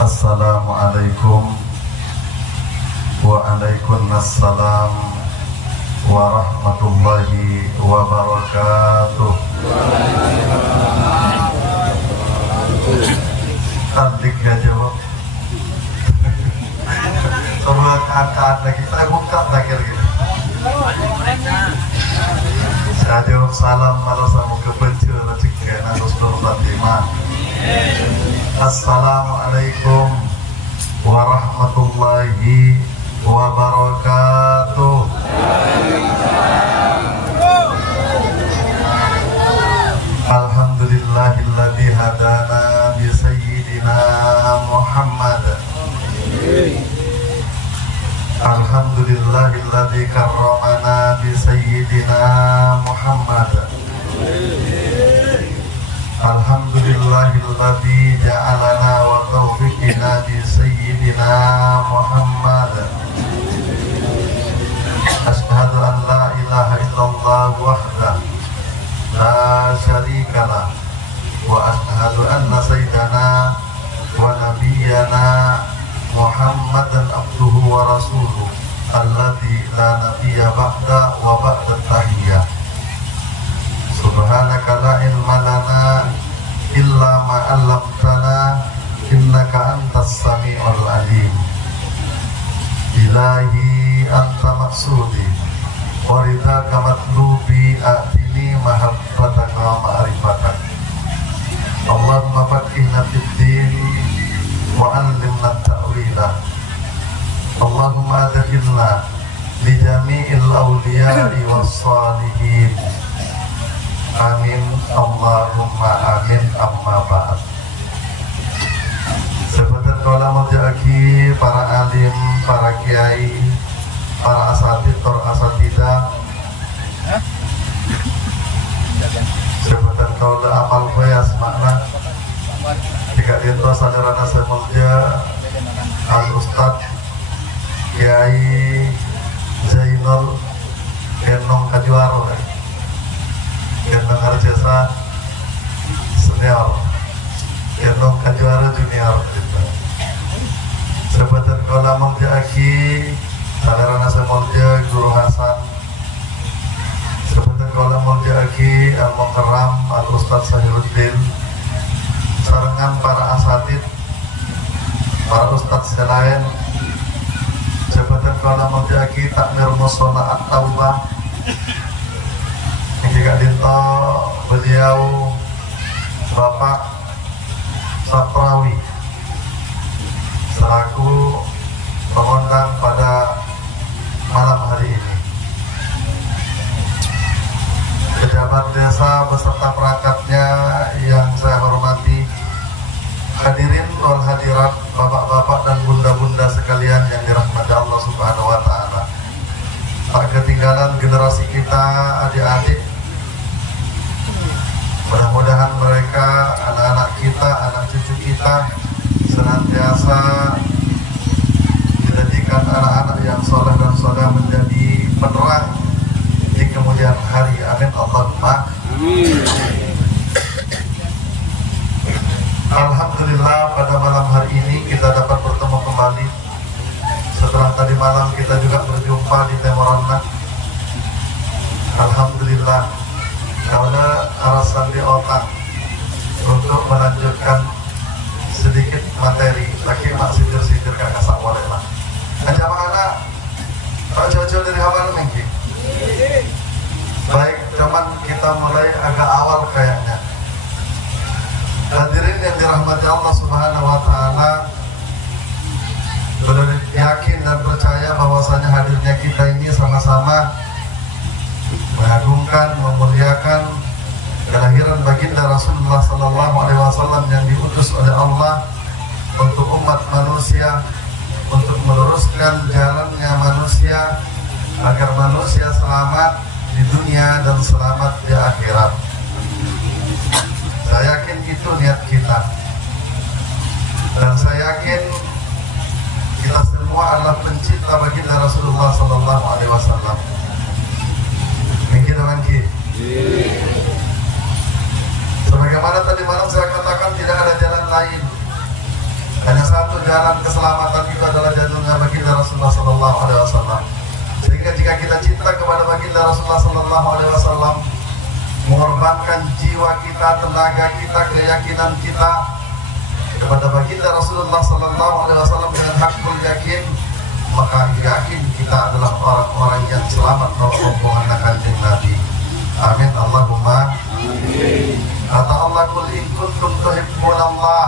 Assalamualaikum Waalaikumsalam warahmatullahi wabarakatuh. Cantik gak jawab? Coba angkat lagi, saya buka lagi. Saya jawab salam malah sama kebencil rezeki nagus berfatimah. Assalamualaikum warahmatullahi wabarakatuh. Alhamdulillahilladzi hadana bi sayyidina Muhammad. Alhamdulillahilladzi karramana bi sayyidina Muhammad. Alhamdulillahilladzi ja'alana wa taufiqina bi sayyidina Muhammad. Asyhadu an la ilaha illallah wahdahu la syarikalah wa asyhadu anna sayyidana wa nabiyyana Muhammadan abduhu wa rasuluh alladzi la nabiyya ba'da wa ba'da tahiyyah. Subhanaka la ilma lana illa ma 'allamtana innaka antas sami'ul alim. Ilahi anta maksudi wa ridaka matlubi atini mahabbataka wa ma'rifatak. Allahumma faqihna fid din wa 'allimna ta'wila. Allahumma adkhilna li jami'il awliya'i was salihin. Amin Allahumma amin. Amma ba'd. Sebentar kala mujaki para alim, para kiai, para asatid, para asatidah. Sebentar kala amal bayas makna jika dinto sadarana semulja al ustad Kiai Zainul Kenong Kajuaro, Kenong Arjasa senior, Kenong Kajuaro junior. Sebentar kala mengjaki sadarana semulja Guru Hasan. Sebentar kala mengjaki al mukarram al ustad Sahiruddin. Sarengan para asatid, para ustadz selain. Sebentar kala mengjaki takmir mushola at-taubah. Yang juga dinto beliau Bapak Saprawi selaku pengundang pada malam hari ini. Pejabat desa beserta perangkatnya yang saya hormati, hadirin wal hadirat, bapak-bapak dan bunda-bunda sekalian yang dirahmati Allah Subhanahu wa taala. Tak ketinggalan generasi kita, adik-adik. Mudah-mudahan mereka, anak-anak kita, anak cucu kita senantiasa dijadikan anak-anak yang soleh dan soleh menjadi penerang di kemudian hari. Amin Allahumma. Alhamdulillah pada malam hari ini kita dapat bertemu kembali setelah tadi malam kita juga berjumpa di Temorana. Alhamdulillah karena alasan di otak untuk melanjutkan sedikit materi lagi mak sindir-sindir kakak sak boleh lah. Aja mana Pak Jojo dari Habar Minggi. Baik, cuman kita mulai agak awal kayaknya. Hadirin yang dirahmati Allah Subhanahu wa taala, benar yakin dan percaya bahwasanya hadirnya kita ini sama-sama mengagungkan, memuliakan kelahiran baginda Rasulullah sallallahu alaihi wasallam yang diutus oleh Allah untuk umat manusia, untuk meluruskan jalannya manusia agar manusia selamat di dunia dan selamat di akhirat. Saya yakin itu niat kita, dan saya yakin kita semua adalah pencipta baginda Rasulullah sallallahu alaihi wasallam. Mungkin dengan Sebagaimana tadi malam saya katakan, tidak ada jalan lain jalan keselamatan itu adalah jalurnya baginda Rasulullah Sallallahu Alaihi Wasallam. Sehingga jika kita cinta kepada baginda Rasulullah Sallallahu Alaihi Wasallam, mengorbankan jiwa kita, tenaga kita, keyakinan kita kepada baginda Rasulullah Sallallahu Alaihi Wasallam dengan hakul yakin, maka yakin kita adalah orang-orang yang selamat dari rombongan kanjeng Nabi. Amin Allahumma amin. Kata Allah, qul in kuntum tuhibbunallah,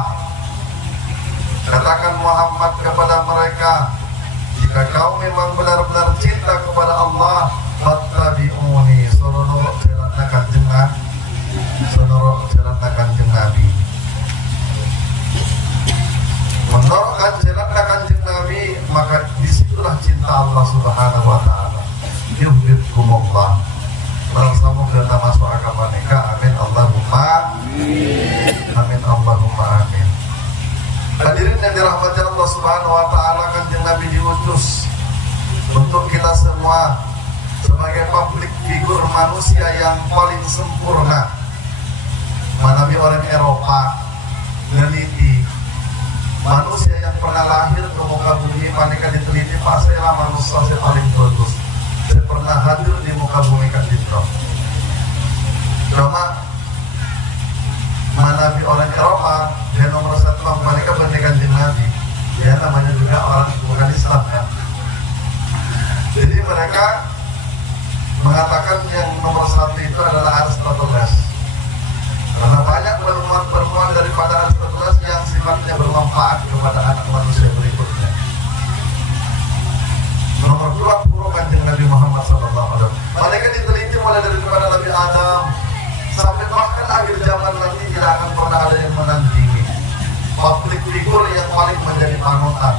katakan Muhammad kepada mereka, jika kau memang benar-benar cinta kepada Allah, fattabi'uni, sonoro jalanna kanjeng Nabi. Menorokkan jalanna kanjeng Nabi, maka disitulah cinta Allah Subhanahu wa ta'ala. Yuhibbukumullah, bersama kita masuk agama nikah. Amin Allahumma amin Allahumma amin. Hadirin yang dirahmati Allah Subhanahu wa ta'ala, kanjeng Nabi diutus untuk kita semua sebagai public figure manusia yang paling sempurna. Nabi orang Eropa meneliti manusia yang pernah lahir ke muka bumi, mereka diteliti, Pak, saya lah manusia saya paling bagus, saya pernah hadir di muka bumi kan gitu. Cuma Nabi orang Eropa dia nomor satu, mereka bandingkan dengan Nabi, dia namanya juga orang bukan Islam ya. Jadi mereka mengatakan yang nomor satu itu adalah Aristoteles, karena banyak perempuan daripada Aristoteles yang sifatnya bermanfaat kepada anak manusia berikutnya. Nomor dua guru kanjeng Nabi Muhammad SAW. Mereka diteliti mulai daripada Nabi Adam sampai bahkan akhir zaman nanti tidak akan pernah ada yang menandingi public figure yang paling menjadi panutan.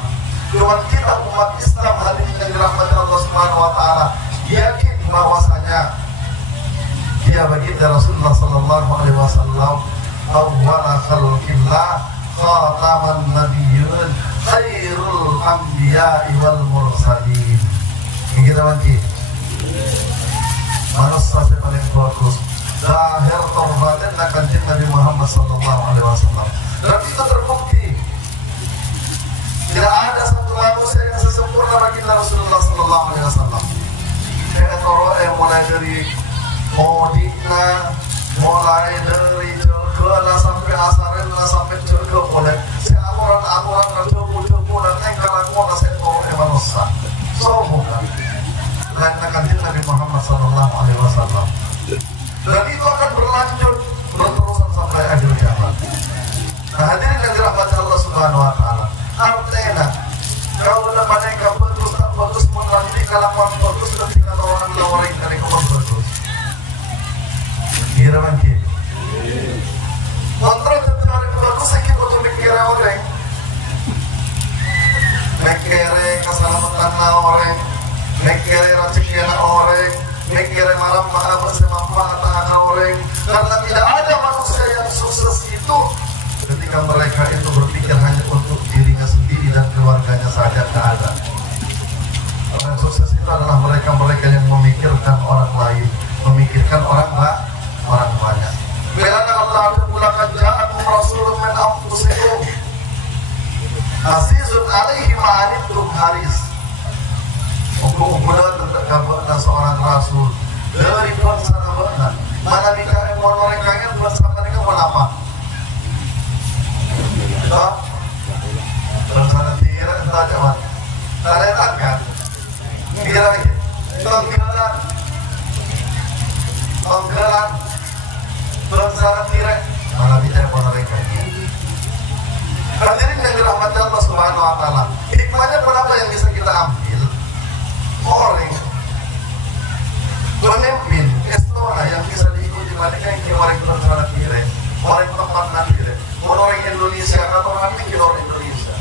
Cuma kita umat Islam hari ini yang dirahmati Allah Subhanahu wa ta'ala yakin bahwasanya dia baginda Rasulullah Sallallahu Alaihi Wasallam, awwala khalqillah, khataman nabiyyun, khairul anbiya'i wal mursalin. Kita lagi manusia yang paling bagus, zahir torbatin kanjeng Nabi Muhammad Sallallahu Alaihi Wasallam. Dan itu terbukti tidak ada satu manusia yang sesempurna baginda Rasulullah Sallallahu Alaihi Wasallam. Mulai dari modikna, mulai dari jergana sampai asarena sampai jerga, boleh seamuran-amuran terjauh-jauh dan engkalakuan saya tolong manusia. So bukan lain kanjeng Nabi Muhammad Sallallahu Alaihi Wasallam. Dan itu akan berlanjut berterusan sampai akhir zaman. Nah, hadirin yang dirahmati Allah Subhanahu wa ta'ala, artinya kalau ada mereka bagus tak bagus pun nanti kalakuan bagus ketika orang lawarin dari kawan bagus. Kira mungkin kontrol tentang bagus saya kira untuk mikir orang, mikir keselamatan orang, mikir rezeki orang, mikir malam bermanfaat orang. Karena tidak ada manusia yang sukses itu ketika mereka itu berpikir hanya untuk dirinya sendiri dan keluarganya saja, tidak ada. Orang sukses itu adalah mereka-mereka yang memikirkan orang lain, memikirkan orang banyak. Bilana Allah mulakan ja'akum rasulun min anfusikum azizun alaihi ma'anittum haris. Ukuran untuk kabarnya seorang rasul dari bangsa nabanan. Mana bicara mau orang kaya bangsa mereka mau apa? Bangsa tira entah jawab. Taletan kan? Kira lagi. Tonggelan. Bangsa tira. Mana bicara mau orang kaya? Hadirin yang dirahmati Allah Subhanahu wa ta'ala, hikmahnya berapa yang bisa kita ambil? Orang pemimpin Estonia yang bisa diikuti mereka yang orang bangsa tira, orang tempat nanti, orang Indonesia atau orang mikir orang Indonesia.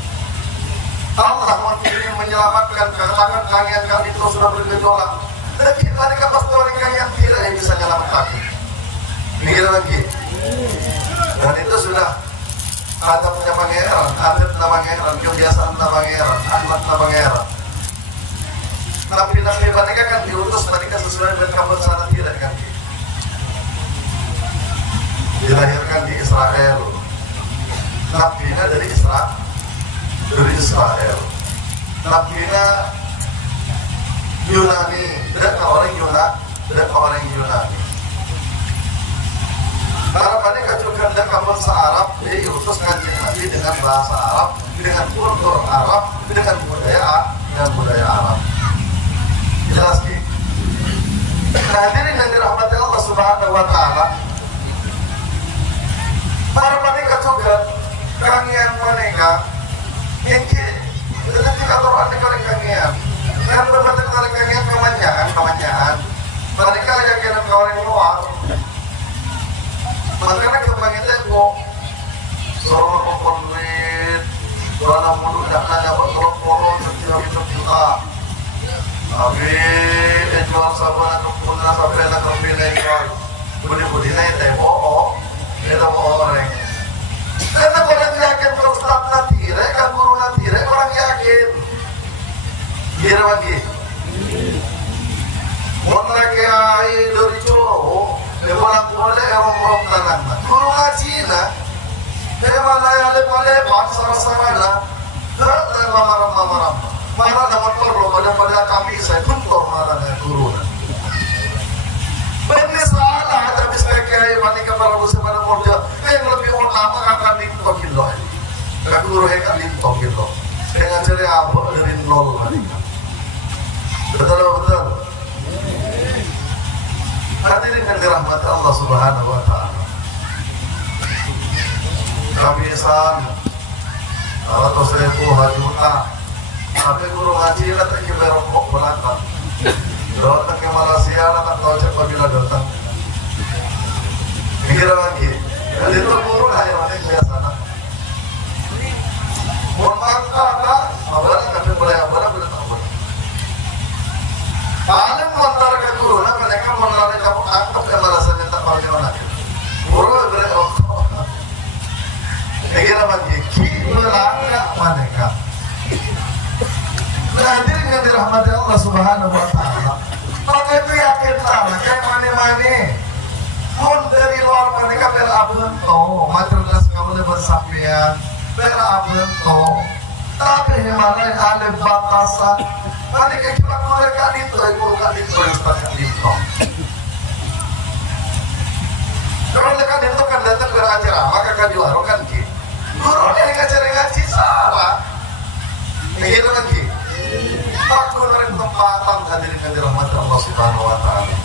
Allah ingin menyelamatkan katakan kalian kali itu sudah bergejolak. Tapi mereka pasti orang yang tira yang bisa menyelamatkan. Mikir lagi. Dan itu sudah adabnya pangeran, adabnya pangeran, kebiasaan pangeran, akhlaknya pangeran. Nabi-nabi mereka kan diutus mereka sesuai dengan kebesaran tidak kan? Dilahirkan di Israel. Nabi-nya dari Israel. dari Israel. Nabi-nya Yunani, tidak orang Yunani, tidak orang Yunani. Harapannya kacukan dan kamu se-Arab, dia diutus kanjeng Nabi dengan bahasa Arab, dengan kultur Arab, dengan budaya Arab. Jelas ki? Nah, hadirin yang dirahmati Allah Subhanahu wa Ta'ala. Harapannya kacukan kang yang mereka yang ki, jadi tidak tahu ada kang yang kan berbatik dari kang yang kemanjaan. Mereka yang kena kawan yang luar. Makanya kebanyakan teko soal pembunuhan, soal mulut tak nanya berkorok setiap juta. Tapi jual sabun atau punah sampai nak kembali jual budi naik teko, itu orang. Karena orang yakin kalau ustaz nanti, kan guru nanti, orang yakin. Kira lagi. Orang kiai dari Jawa. Orang boleh orang tangan. Guru ngaji na, memang lepas sama-sama na, tak marah. Marah dapat perlu pada kami saya kuntur marah dengan guru na. Benar salah tapi sebagai manika para musim pada model yang lebih utama akan dipokilo. Kak guru akan dipokilo. Dengan cara apa dari nol manika. Betul. Hadirin yang dirahmati Allah Subhanahu wa Ta'ala. Kebiasaan atau 1.000 juta. Tapi guru ngaji lah tak kira rokok belakang. Datang ke Malaysia lah tak tahu cepat bila datang. Kira lagi. Jadi itu guru lah yang biasa nak. Mengangkat lah. Awalnya kata boleh tak boleh. Paling mentar ke guru, mereka mentar ke angkap yang alasannya tak bagaimana. Guru berokok. Kira bagi belakang mereka. Nah, hadirin yang dirahmati Allah Subhanahu wa Ta'ala. Maka itu yakin tanah kayak mani-mani. Pun dari luar mereka berabento, materdas kamu bersapian, berabento. Tapi Himalaya ada batasan. Nanti kita mereka itu, guru kali itu yang sepakat itu. Kalau mereka itu kan datang ke acara, maka kan juara kan ki. Guru yang ngajar-ngaji salah. Begitu kan ki. Aku dari tempatan hadirin yang dirahmati Allah Subhanahu wa Ta'ala.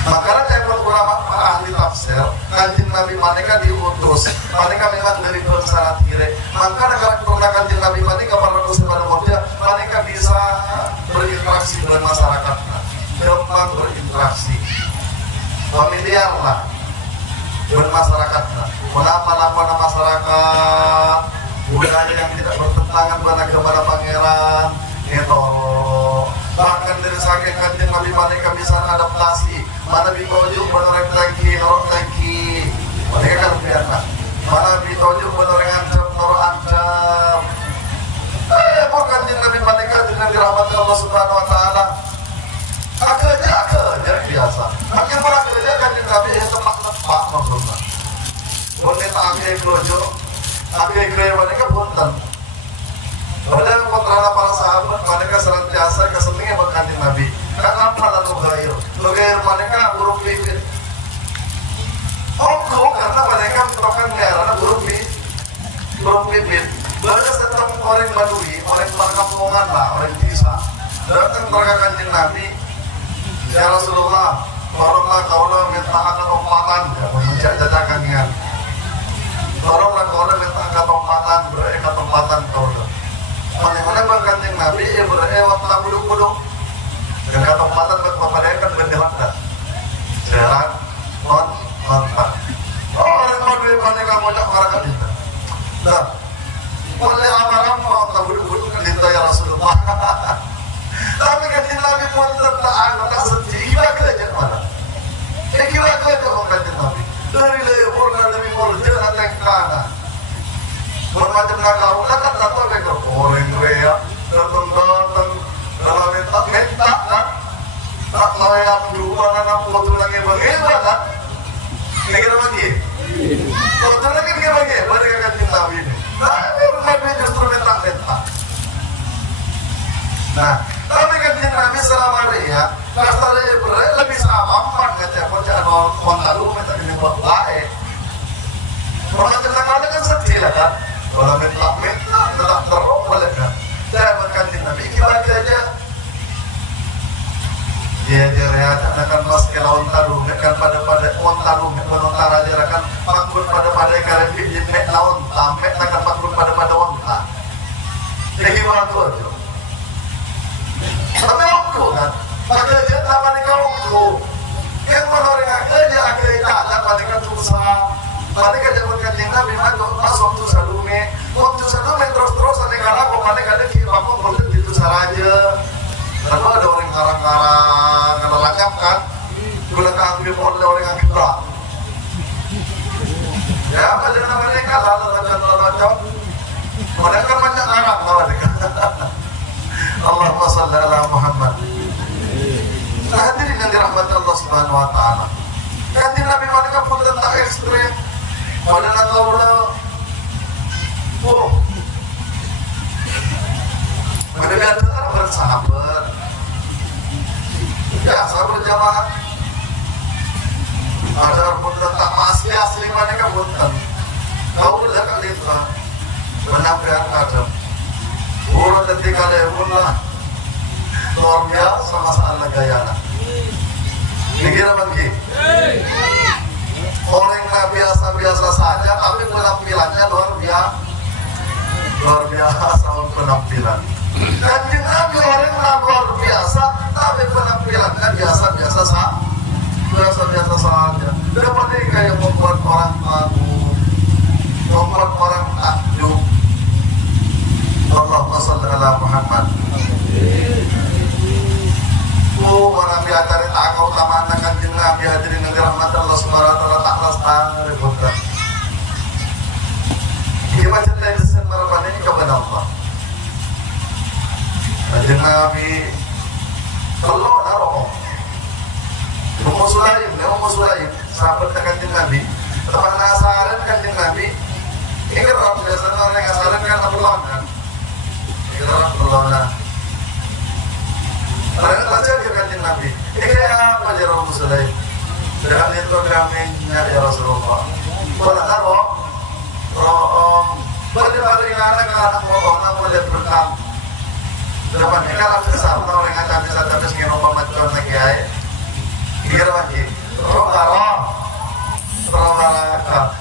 Makanya saya ulama para ahli tafsir, kanjeng Nabi mereka diutus, mereka memang dari bangsa kiri. Maka karena kanjeng Nabi mereka para rasul pada model, mereka bisa berinteraksi dengan masyarakat, gampang berinteraksi, familiar lah dengan masyarakat. Menapa masyarakat, budaya yang tidak bertentangan dengan kepada pangeran, itu. Bahkan dari saking kanjeng Nabi mereka bisa adaptasi. Mana bitojuk benar lagi, orang lagi. Mereka kan biasa. Mana bitojuk benar ancam, orang ancam. Bukan kanjeng Nabi mereka dengan dirahmati Allah Subhanahu wa Ta'ala. Aja biasa. Makin para kerja kanjeng Nabi yang tempat maksudnya. Wanita akhirnya kelojo, akhirnya mereka punten. Padahal kontrana para sahabat mereka senantiasa kesentingnya berkanjeng Nabi. Kenapa lalu gair mereka buruk pipit. Karena mereka merupakan daerah buruk pipit. Banyak setengah orang Badui, orang perkampungan lah, orang desa datang mereka kanjeng Nabi. Ya Rasulullah, tolonglah kaulah minta akan umpatan, memuncak jajakannya. Tolonglah kaulah minta akan umpatan, bereka tempatan kaulah. Mana-mana berkanjeng Nabi, waktu buduk-buduk. Dengan kata umpatan berkepadaikan berdewat dah. Jalan, mantap. Orang Badui banyak kamu cak marakan itu. Nah, boleh amarah waktu buduk-buduk kan itu ya Rasulullah. Tapi kanjeng Nabi pun tak sedih. Gila kerja mana? Gila kerja orang kanjeng Nabi. Dari lebar dari murjah sampai ke kanan. Bermacam nakal, kan datang ke orang rea, datang dalam minta kan, tak layak juga anak foto lagi bagaimana kan? Kira lagi, foto lagi bagaimana? Mereka kanjeng Nabi ini. Orang kita kalau kan sedih lah kan, orang minta tetap teruk boleh kan. Saya berkantin Nabi kita aja. Dia jeret akan mas kelawan taruh, kan pada on taruh, menontar aja kan pakut pada karepit jenek lawan, sampai akan pakut pada wanita. Jadi waktu aja. Tapi waktu kan, pakai aja nama ni kau. Yang orang aja akhirnya tak pada kan susah. Pada kan jaman kanjeng Nabi mas waktu sadume terus negara kok pada kan kita mau boleh itu saja. Lalu ada orang karang-karang ngelakap kan, guna keambil oleh orang yang kita. Ya, pada namanya kalah lacak. Mereka banyak karang mereka. Allahumma salli ala Muhammad. Hadirin yang dirahmati Allah Subhanahu Wa Taala. Kanjeng Nabi mereka pun tentang ekstrim. Pada nakaulah, mereka adalah bersahabat. Ya, sahabat jamaah. Ada pun tentang asli mereka bukan. Kau lihat kali itu, penampilan kadang. Orang ketika lemun luar biasa masalah gayana. Mikir apa lagi? Orang biasa saja, tapi penampilannya luar biasa penampilan. Kanjeng Nabi orang luar biasa, tapi penampilannya biasa saja. Daripada kayak membuat orang malu, membuat orang takjub. Allahumma salli ala Muhammad. Orang biasa tak kau taman kanjeng Nabi hadirin yang dirahmati Allah Subhanahu Wa Taala tak lestari bukan. Dia baca tafsir marapan ini kepada Allah. Kanjeng Nabi kalau naroh Ummu Sulaim sahabat kanjeng Nabi teman asaran kanjeng Nabi ingat orang biasanya orang asaran kan Abdullah kan Orang baca ke kanjeng Nabi apa aja Ummu Sulaim dan itu kaminya ya Rasulullah kalau naroh balik anak boleh berkam depan ini kalau besar orang yang habis ngirom pemacon lagi aja kira lagi Romaraka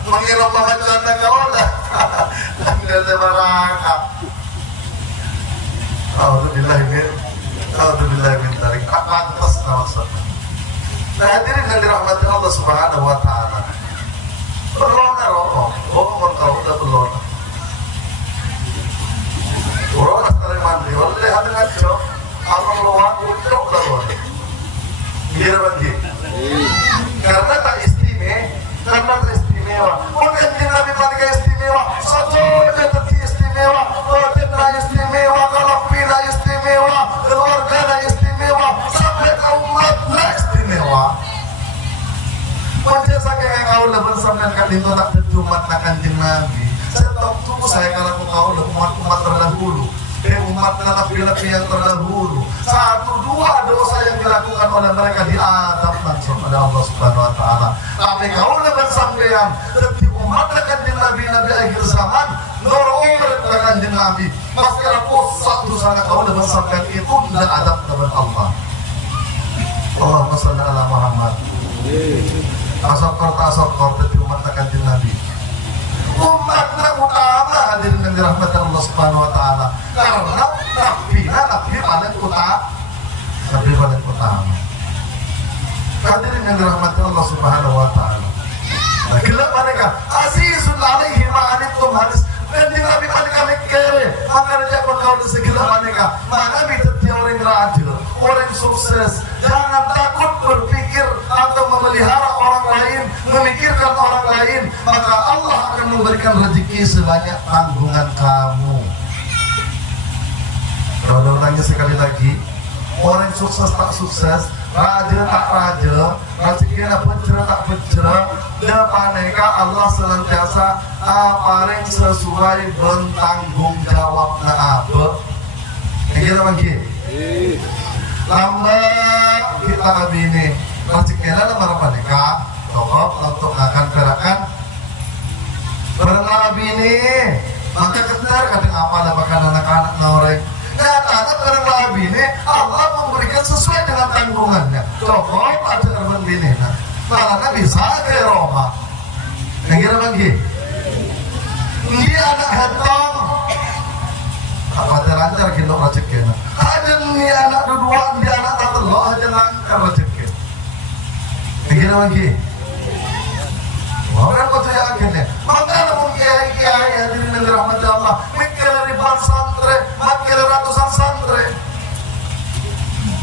mengirom pemacon lagi udah ada baraka Alhamdulillah min tarik pantas maksudnya. Nah hadirin yang dirahmati Allah Subhanahu Wa Taala berlona kau udah berlona Orang sekali mandi, oleh hati ngaco, apa luar untuk lawan. Biar bagi. Karena tak istimewa. Mungkin di Nabi mereka istimewa. Satu dia tetap istimewa. Orang istimewa, kalau pila istimewa, keluarga istimewa, sampai umat istimewa. Macam saya yang kau lebar sampai kali itu tak terjumat kanjeng Nabi. Saya tahu saya kalau kau umat terdahulu, umat nabi-nabi yang terdahulu. 1-2 dosa yang dilakukan oleh mereka diadab langsung oleh Allah Subhanahu Wa Taala. Tapi kau lebar sampean, tapi umat kanjeng Nabi akhir zaman, normal kanjeng Nabi. Masalah satu sana kau lebar sampean itu tidak adab kepada Allah. Allahumma shalli ala Muhammad. Asokor tapi umat kanjeng Nabi. Umatnya utama hadirin yang dirahmati Allah Subhanahu Wa Taala karena Nabi paling utama. Hadirin yang dirahmati Allah Subhanahu Wa Taala. Nah, gila mereka azizun alaihi ma'anitum hadis kanjeng Nabi paling kami kere makanya kau segala mereka Nabi tetap orang rajin, orang sukses. Jangan takut berpikir atau memelihara orang lain, memikirkan orang lain, maka Allah akan memberikan rezeki sebanyak tanggungan kamu. Kalau orangnya sekali lagi, orang sukses tak sukses, raja tak raja, rezekinya penjara tak penjara, depan mereka Allah senantiasa paling sesuai bertanggung jawab na apa. Ini lagi. Lambat kita abini rezekinya nama mereka, tokop untuk akan gerakan Bernabi ini maka ketar kadang apa ada makan anak-anak noreng. Nyatanya bernabi ini Allah memberikan sesuai dengan tanggungannya. Coba aja erban bini, malah bisa ke Roma. Yang kira bagi, dia anak hetong. Apa terlancar gitu rezekinya. Ada nih anak dua, dia anak tak telok aja lancar rezeki. Yang kira bagi. Orang kau tuh yakin ya, makanya mau kiai hadirin yang dirahmati Allah, mikir ribuan santri, mikir ratusan santri.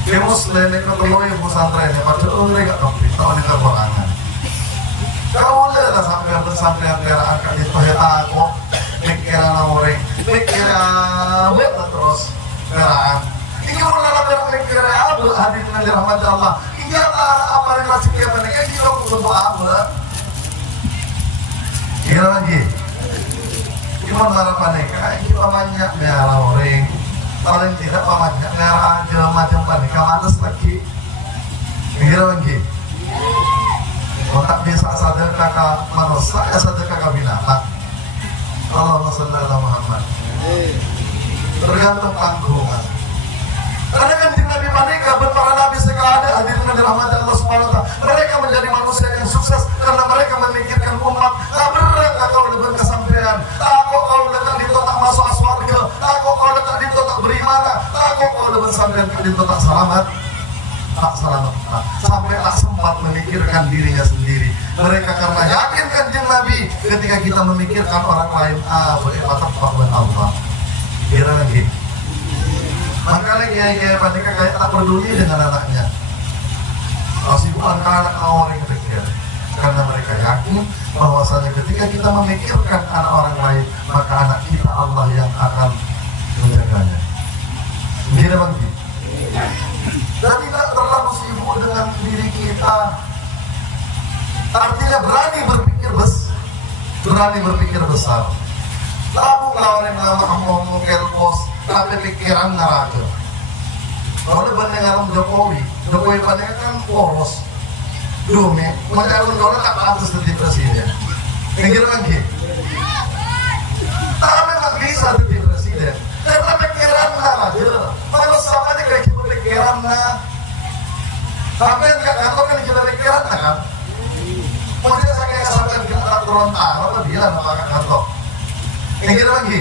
Dia muslim ini kalau ibu santri ini, padahal mereka komplit, tahu ini kekurangan. Kau lihatlah sampai perang kali itu aku, mikir orang, mikir apa terus perang. Ini kalau dalam mikir apa hadirin yang dirahmati Allah, ini apa yang rezeki apa nih? Ini kalau untuk apa? Kira lagi, cuma marah paneka, kita banyak merah orang, paling tidak banyak merah aja macam paneka malas lagi. Kira lagi, otak bisa sadar kakak manusia, sadar kakak binatang. Allahumma sholli ala Muhammad. Tergantung tanggungan. Karena kan di Nabi Paneka, para Nabi sekali hadirin dirahmati Allah Subhanahu Wa Taala. Mereka menjadi manusia yang sukses karena mereka memikirkan umat. Tak berat kalau dengan kesampaian. Takut kalau dengan itu tak masuk surga. Takut kalau dengan itu tak beriman. Takut kalau dengan sampean itu tak selamat. Tak selamat. Sampai tak sempat memikirkan dirinya sendiri. Mereka karena yakin kanjeng Nabi ketika kita memikirkan orang lain, beribadah kepada Allah. Kira lagi. Makanya kiai-kiai Paneka kayak tak peduli dengan anaknya. Masih bukan anak orang kecil. Karena mereka yakin bahwasanya ketika kita memikirkan anak orang lain, maka anak kita Allah yang akan menjaganya. Begini bang. Dan tidak terlalu sibuk dengan diri kita. Artinya berani berpikir besar. Lalu lawan yang ngomong kelpos, tapi pikiran naraga. Kalau bandingan Jokowi bandingan kan poros. Dumi, mencalon orang tak pantas jadi presiden. Pikir lagi. Tapi tak bisa jadi presiden. Karena pikiran naraga. Kalau sama dia kayak gitu pikiran na. Tapi yang kantor kan kita pikiran kan. Mungkin saya kayak sampai kita turun tanah, apa bilang apa kantor. Pikir lagi,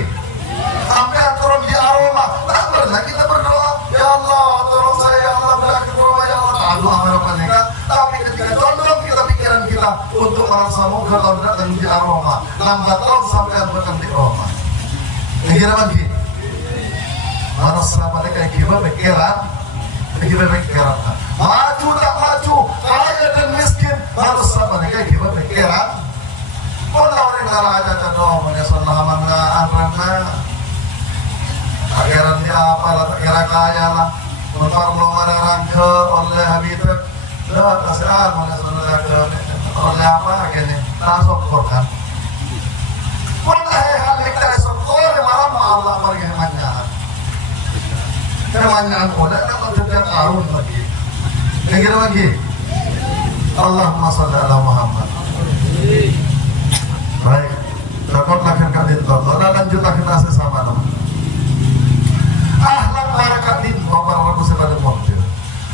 sampai turun di aroma, tak pernah kita berdoa, ya Allah, tolong saya, ya Allah, berikan doa, ya Allah, aduh amarah panjang. Tapi ketika condong kita pikiran kita untuk merasa moga kalau datang di aroma, lambat tahun sampai berkan di aroma. Pikir lagi, manusia pada kayak gimana pikiran, maju tak maju, kaya dan miskin, manusia pada kayak gimana pikiran. Orang yang aja dong, menyesal lama nggak akhiran dia apa lah, kira kaya lah, menparlo mana rangke oleh habitat, dah kasihan menyesal oleh apa gini, tak sokor kan? Mulai hal kita sokor malam Allah pergi kemanyahan, udah nak kerja tahun lagi, yang kira lagi, Allahumma sholli ala Muhammad. Baik, takut lahir kat dinto. Kita lanjut lahir nasi sama nama. Ahlak para kat dinto, para rabu sepada mobil.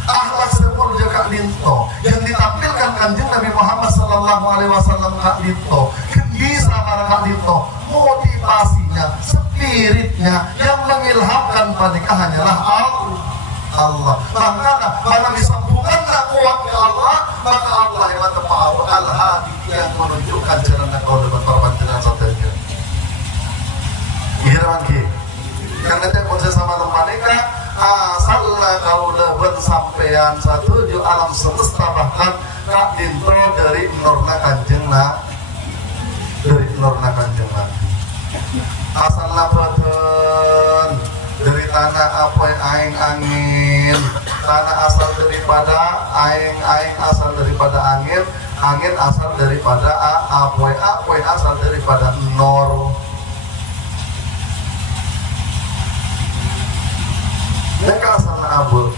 Ahlak sepuluh kat dinto yang ditampilkan kanjeng Nabi Muhammad Sallallahu Alaihi Wasallam kat dinto. Bisa para kat dinto, motivasinya, spiritnya yang mengilhamkan panika hanyalah Allah. Maka mana disambungkan kuat ke Allah, maka Allah yang tepat al-hadi yang menunjukkan jalan kau dapat perpanjangan saudara. Giliran ki, karena dia konsep sama mereka, asalnya kau dapat sampean satu alam semesta bahkan kak dinto dari norna kanjeng asalnya badan dari tanah apa aing angin, tanah asal daripada aing asal daripada angin asal daripada apoy asal daripada nor. Mereka asalnya abul.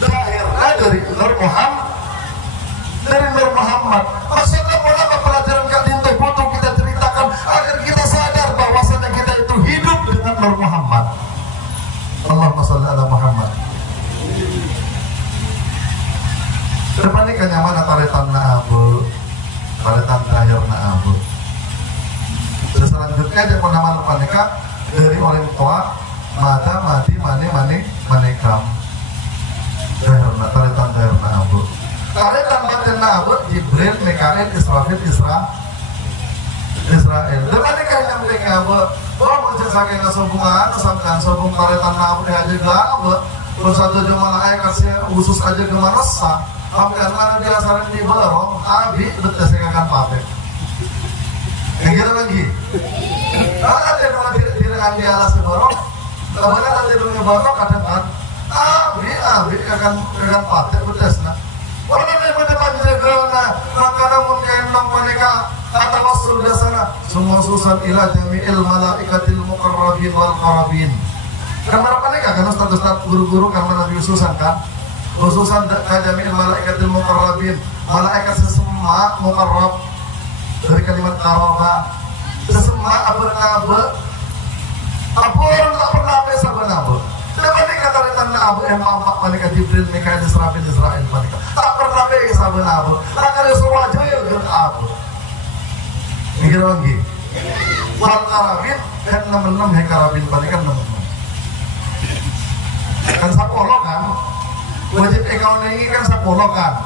Daerah dari Nur Muhammad. Maksudnya apa pelajaran kalian butuh kita ceritakan agar selanjutnya dia pernah malam nikah dari orang tua mata mati manekam daerah taritan daerah abu taritan batin abu Jibril Mikail Israfil Israel dengan nikah yang mereka abu mau saking kesombongan kesangkaan sombong taritan abu dihaji abu bersatu jemaah kasih khusus aja ke manasa hampir mana dia saran di barong abi betul saya akan pakai yang kita lagi ada dua dengan di alas barong kemudian ada dua barong kadang kan abi akan pakai betul nah orang ini mendepan jaga makanan mungkin mereka kata Rasul dasana semua susan ila jami'il malaikatil muqarrabin wal qarabin kan mereka nikah kan status guru-guru kan Nabi Susan kan khususan jami'il malaikatil muqarrabin malaikat sesama muqarrab dari kalimat karaba sesama abe-abe apa orang tak pernah bisa benabe dapat dikata tanda abu emang malaikat Jibril Mikail Israfil Israel malaikat tak pernah bisa benabe akan disuruh aja ya abu mikir lagi wal karabin kan 66 karabin malaikat 66 kan sapolo kan wajib ekonomi ini kan sapolo kan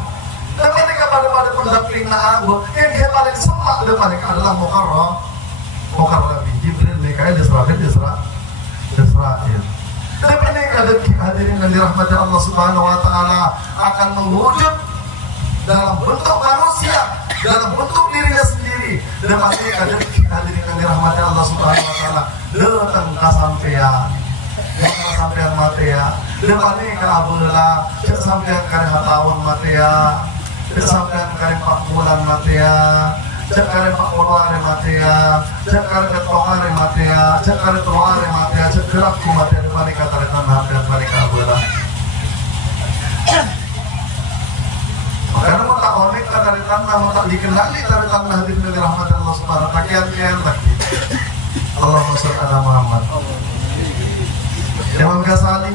dan mereka pada pendamping abu yang dia paling semak dan mereka adalah Mukarrab Jibril Mikail Israfil Israel dan mereka hadirin yang dirahmati Allah Subhanahu Wa Taala akan mewujud dalam bentuk manusia dalam bentuk dirinya sendiri dan mereka hadirin yang dirahmati Allah Subhanahu Wa Taala datang kesampean sampean matea depan ini ke abulah sampean kare tahun matea sampean kare 4 bulan matea kare 4 bulan matea kare ketongare matea kare tuare matea gerak ku matea depan ini kata rekan sampean balik ke abulah karena mau tak onik kata rekan mau tak dikenali kata rekan hadirin dari rahmat Allah Subhanahu wa taala kian lagi Allahumma shalli ala Muhammad Imam Ghazali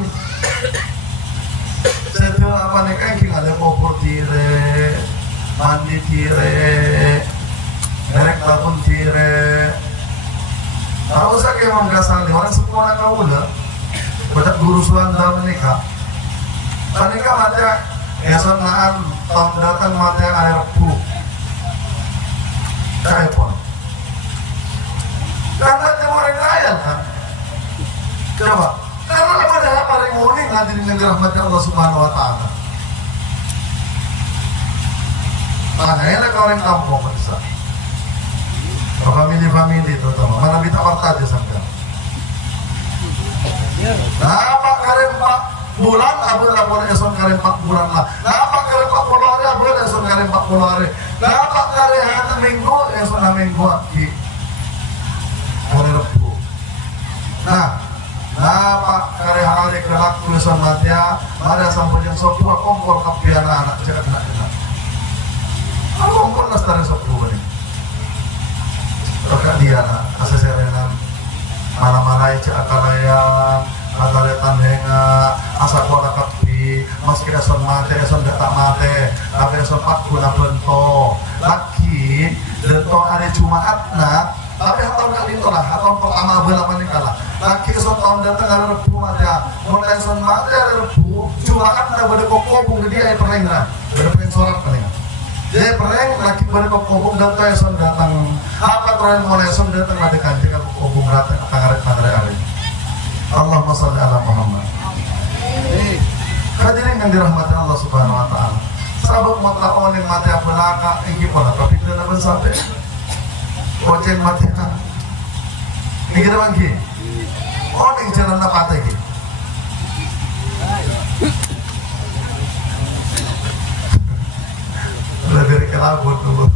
setelah apa nih kan ada popor tire mandi tire merek babun tire tahu saya Imam Ghazali orang semua nak kau lah pada guru suan dalam nikah mati esonaan tahun datang mati air bu kayak pun karena dia orang kaya kan coba karena pada paling unik hadirin yang dirahmati Allah Subhanahu Wa Taala. Makanya kalau orang kampung bisa, family terutama, mana kita warta aja sampai. Nama karen 4 bulan, abu lapor eson karen 4 bulan lah. Nama karen 40 hari, abu eson karen 40 hari. Nama karen hanya minggu, eson minggu lagi. Hari Rabu. Napa kare hari kelak tulisan matia ada sampai yang sopu kompor kapian anak jangan kena kompor lestari sopu ini kakak dia asa serenan mana-mana cak akalayan akaletan henga asa kuala kapi meski eson mate eson tak mate tapi eson 4 guna bento lagi bento ada Jumaat nak tapi tahun kali itu lah, tahun pertama berapa nih kalah. Lagi esok tahun datang ada Rebu aja, mulai esok mati ada Rebu. Cuma kan ada kokobung jadi air pereng lah, ada pensorak paling. Dia pereng lagi pada kokobung datang esok datang. Apa terakhir mulai esok datang ada kanjeng kalau kokobung datang tangaret hari. Allahumma shalli ala Muhammad. Hadirin yang dirahmati Allah Subhanahu Wa Taala. Sabuk mata onin mati apa laka, ingin pun tapi tidak dapat sampai. Koceng mati kan ini kita bangki oh ini jalan apa lagi lebih kelabut dulu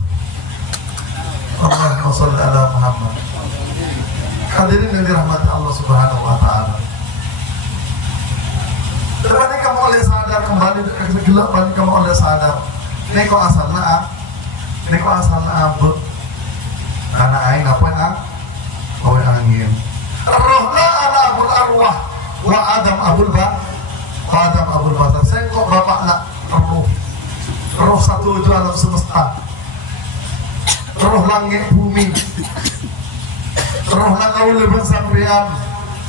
Allahumma shalli ala Muhammad. Hadirin yang dirahmati Allah Subhanahu Wa Taala, terus kamu oleh sadar kembali gelap kamu oleh sadar ini kok asalnya abut karena aing apa nang kowe angin rohna ana abul arwah wa adam abul basar saya kok bapak nak roh satu itu alam semesta roh langit bumi roh na kaula ben sampean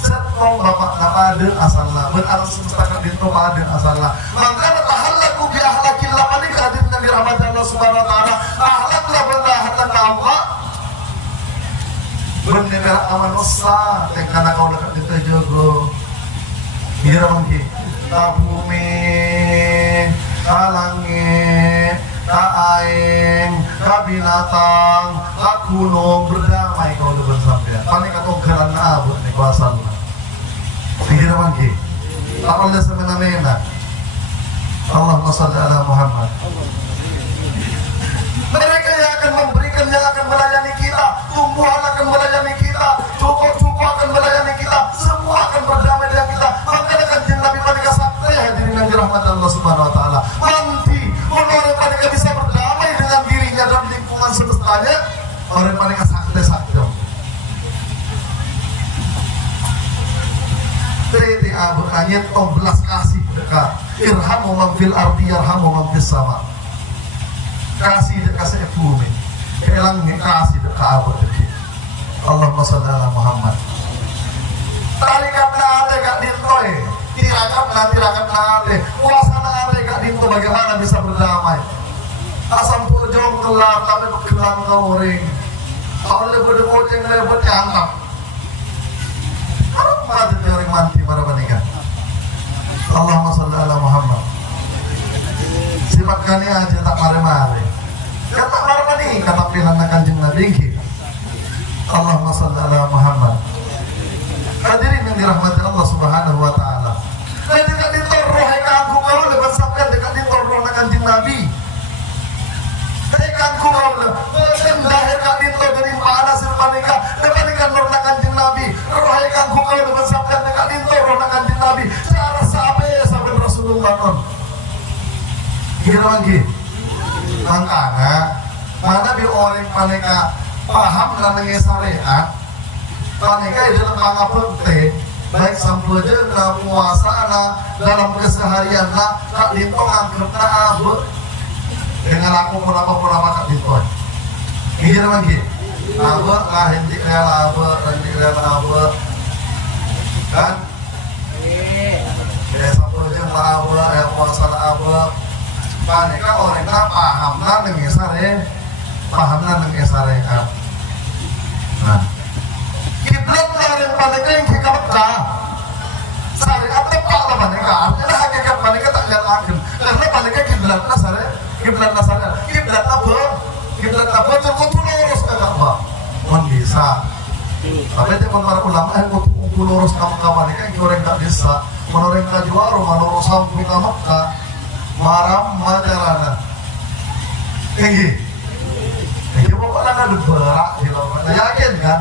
set mau bapak napade asalna ben alam semesta ka dinto pade asalna mangka tahallaku bi ahlakil lamani kadir nabi rahmat Allah subhanahu wa taala ahlak la ben hatan Allah ben negara aman ussa tekana kaula ka dinto jogo biar mangki ta bumi ta langit ta aing ta binatang ta gunung berdamai kau udah bersampai paling kau geran abut nih kuasa lu pikir mangki tak boleh semena-mena Allahumma shalli ala Muhammad mereka yang akan memberikan yang akan melayani kita tumbuhan akan melayani kita cukup-cukup akan melayani kita semua akan berdamai dengan kita maka akan jin Nabi pada sakti hadirin yang dirahmati Allah subhanahu wa ta'ala nanti orang pada bisa berdamai dengan dirinya dan lingkungan semestanya orang pada sakti TTA berkanya 12 kasih dekat irhamu man fil ardi yarhamu man fis sama kasih dekat saya bumi kelangnya kasih dekat abad dekat Allahumma shalli ala Muhammad tarikat nate gak dintoy tirakat nate puasana nate gak dinto bagaimana bisa berdamai asam purjong kelar tapi berkelang kau ring kau lebih dekoceng lebih cantik apa ada orang mati para pernikahan Allahumma shalli ala Muhammad sifat kani aja tak mare-mare kan tak mare-mare kata pilihan kanjeng Nabi Allahumma shalli ala Muhammad hadirin yang dirahmati Allah subhanahu wa ta'ala dekat ditorroh aku kau lepas sampai dekat ditorroh kanjeng Nabi dekat aku kau sendah dekat ditorroh dari mana sirpanika dekat nur kanjeng Nabi roh aku kau lepas sampai dekat ditorroh kanjeng Nabi cara sampai Rasulullah non kira lagi makanya mana bi orang paneka paham dengan syariat paneka dalam mangapente baik sampulnya dalam puasa dalam keseharian tak ditong anggapna abu dengan aku pun apa kak ditong kira lagi abu lah hindi rela abu kan ya sampulnya abu puasa abu paneka orang paham dengan syariat nah kiblat yang paling yang kita Mekah syariat tepat lah paneka artinya hakikat paneka tak lihat akhir karena paneka kiblat syariat kiblat apa cukup lurus ke Ka'bah mohon bisa tapi dia para ulama yang cukup lurus ke Mekah paneka yang orang tak bisa menurut kajuaro menurut sampai ke Mekah maram majarana tinggi pokoknya ada berak di lapangan yakin kan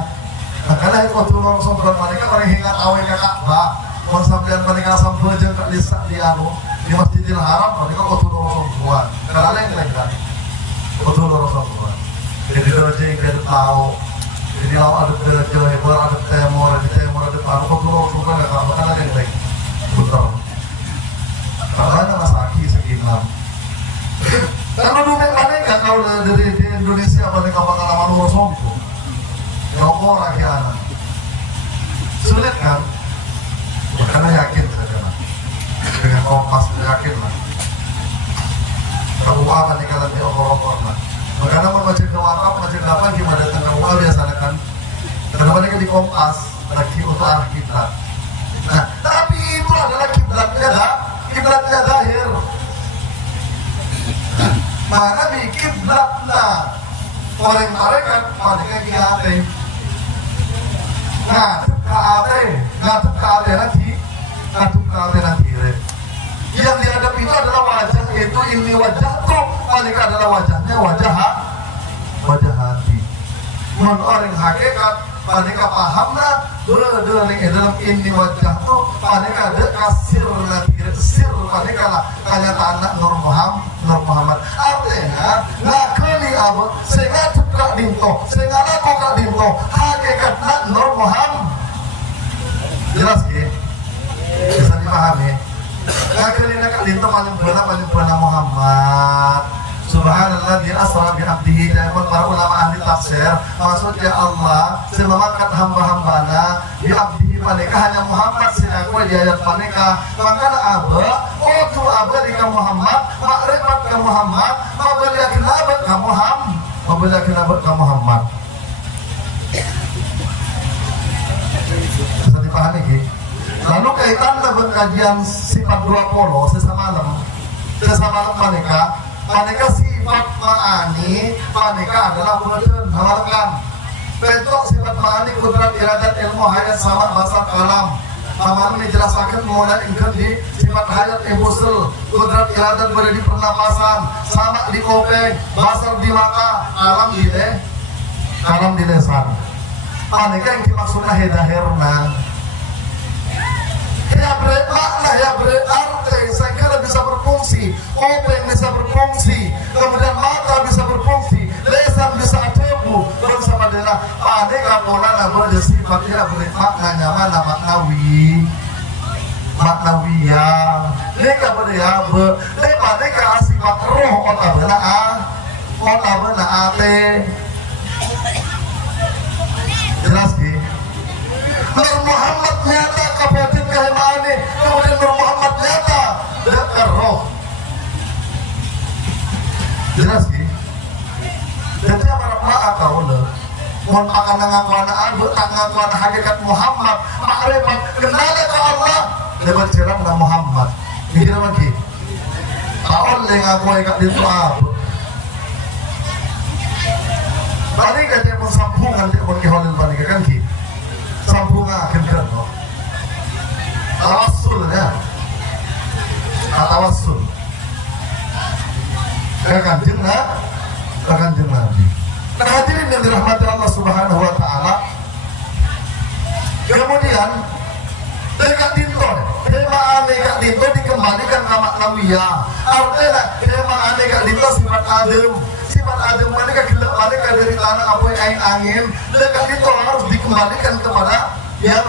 makanya itu waktu orang sombong mereka orang hingat awal ke Ka'bah orang sampean mereka sampai aja kak di di Masjidil Haram mereka waktu orang sombong karena ada yang lain kan waktu orang sombong jadi doa yang kita tahu jadi lawan ada belajar hebat ada temor ada paru waktu orang sombong ya Ka'bah kan ada yang lain betul karena masaki sekitar karena dulu mereka kalau dari Indonesia mereka pengalaman orang sombong Joko rakyat sulit kan? Karena yakin saja dengan kompas yakin lah. Kalau apa nih kalau di okor lah. Makanya mau baca ke wakaf, baca ke apa gimana datang ke rumah biasa kan? Karena mereka di kompas lagi untuk arah kiblat. Nah, tapi itu adalah kiblatnya zahir. Mana di kiblatnya orang mereka kiate. Ngadep ke nanti yang dihadapi itu adalah wajah itu ini wajah tuh mereka adalah wajahnya wajah hati menurut orang hakikat mereka paham dalam ini wajah tuh mereka ada kasir sir mereka lah kenyataan Nur Muhammad artinya nakali abu sehingga tukak dinto sehingga aku kak dinto hakikatnya Nur Muhammad jelas ya bisa dipahami nakali kak dinto paling benar Muhammad subhanallah di asra bi abdihi. Dan para ulama ahli tafsir, maksudnya Allah sememakat hamba-hambana bi abdihi panika hanya Muhammad sinaku di ayat panika. Maka aba tu aba di Muhammad, makrifat ke Muhammad, mabali kinabat ke Muhammad, mabali kinabat ke Muhammad. Bisa dipahami ki? Lalu kaitan dengan kajian sifat 20 sesamalam maneka sifat ma'ani maneka adalah betul hamalkan bentuk sifat ma'ani kudrat iradat ilmu hayat sama basar kalam aman menjelaskan mulai ingkar di sifat hayat ibusul kudrat iradat berada di pernapasan sama di kopeng basar di mata kalam di lesan maneka yang dimaksudnya hedahirna ya bermakna, ya berarti sehingga bisa berfungsi, kopeng bisa berfungsi, kemudian mata bisa berfungsi, lesan bisa tebu bersama dengan aneka pola berada sifatnya bermaknanya mana maknawiyah, mereka berdaya mereka sifat roh otak ate jelas ki Nur Muhammad nyata kabatin kahimani kemudian Nur Muhammad nyata dengan roh jelas ki jadi amarah ma'a kaulah mohon akan mengakuan ngakuan hakikat Muhammad makrifat kenal ke Allah lewat cerang na Muhammad mikir lagi kaon le ngakuan kak itu apa balik aja pun sambungan dia pun kiholil balik kan ki sambungan akan kan tawassulnya tawassul kanjeng Nabi. Nah hadirin yang dirahmati Allah Subhanahu wa taala. Kemudian dekat dinto dikembalikan ke maknawiyah. Artinya dekat dinto sifat adem mereka gelap mereka dari tanah apa yang angin. Dekat dinto harus dikembalikan kepada yang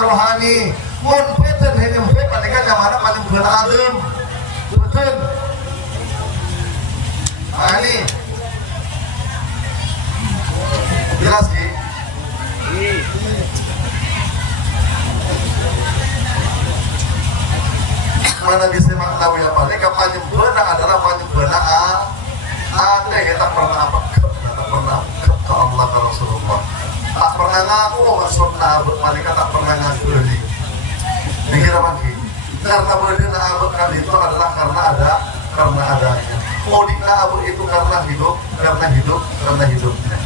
rohani. Mun peten hanya mereka yang mana paling beradem. Betul. Nah ini jelas ki mana bisa maknawi apa ini penyempurna adalah penyempurna ada kita pernah ke Allah ke Rasulullah tak pernah ngaku maksudnya mereka tak pernah ngaku ini mikir apa ki karena berdina abad kali itu adalah karena adanya modikna abad itu karena hidupnya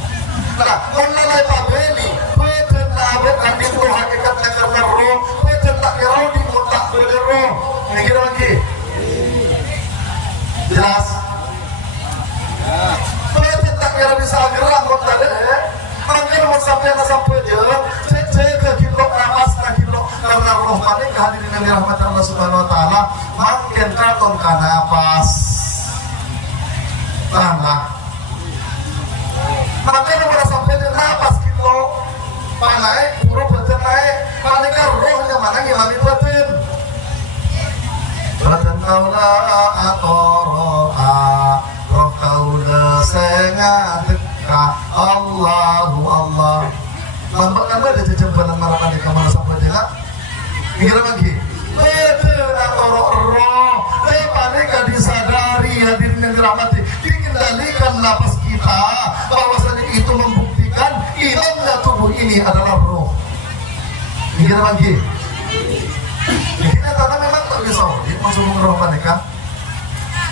nah mengenai pabeli beten abad kan itu hakikatnya karena roh beten tak roh di mutak berroh mikir lagi jelas beten tak kira bisa gerak mutak deh mungkin mau sampai jalan cek kilo nafas kilo karena roh paling kehadirin yang dirahmati Allah Subhanahu wa taala makin katon ka nafas tanah makanya pada sampai di nafas kilo panai buruk batin naik paling rohnya mana ngilami batin kaula atoroa roh kaula sengadeka Allahu Allah lambat ada jajaban marakan di kamar sampai dia mikir lagi betul atoroa roh paling disadari hadirin yang dirahmati dikendalikan nafas kita bahwasanya itu membuktikan ilmunya tubuh ini adalah roh mikir lagi karena memang tak bisa masuk roh mereka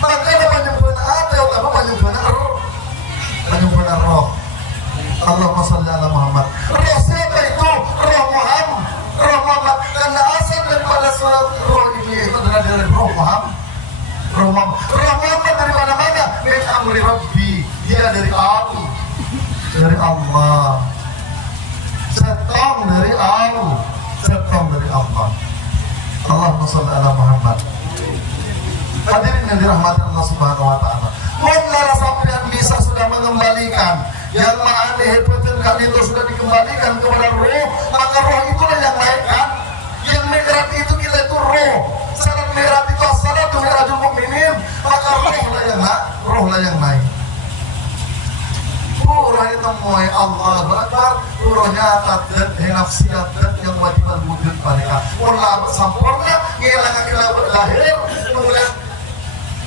makanya penyempurna ada utama penyempurna roh Allahumma sholli ala Muhammad roh siapa itu? Roh Muhammad karena asal daripada roh ini itu adalah dari roh Muhammad roh Muhammad dari mana-mana min amri Rabbi dia dari Allah setong dari Allah Allahumma sholli ala Muhammad. Hadirin yang dirahmati Allah Subhanahu wa taala. Mulai sampean bisa sudah mengembalikan yang ma'ani hebatun kali itu sudah dikembalikan kepada roh, maka roh itulah yang naik kan. Yang mi'raj itu kita itu roh. Salat mi'raj itu as-salatu mi'rajul mukminin, maka roh lah yang naik. urah itu moy Allah Akbar urahnya tadat nafsiyat yang wajib wujud mereka ulama sempurna ngilang kena lahir kemudian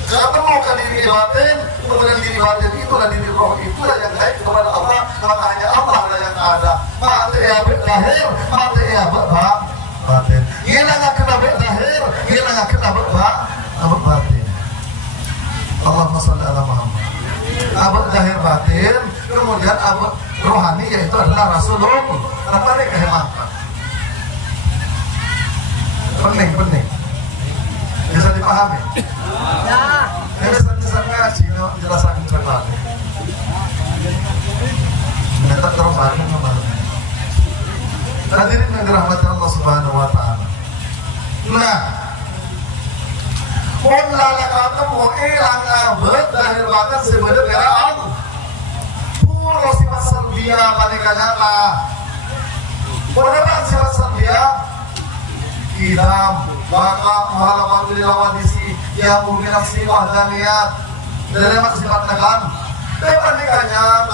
ketemu ke diri batin kemudian diri batin itulah diri roh itulah yang baik kepada Allah makanya Allah lah yang ada mati ya lahir mati ya batin ngilang kena lahir ngilang kena batin Allahumma sholli ala Muhammad abad lahir batin kemudian abad rohani yaitu adalah Rasulullah kenapa nih kehematan penting bisa dipahami ya ini bisa ngaji jelasan cepat minta terus hari kemarin hadirin yang dirahmati Allah subhanahu wa ta'ala nah pun lala kata mau ilang abad lahir batin sebenarnya Allah puro sifat salbia panikanya lah kenapa sifat salbia idam maka muhalafatul lawadisi yang mungkin nafsi wahdaniyat dari maksifat negan depan nikahnya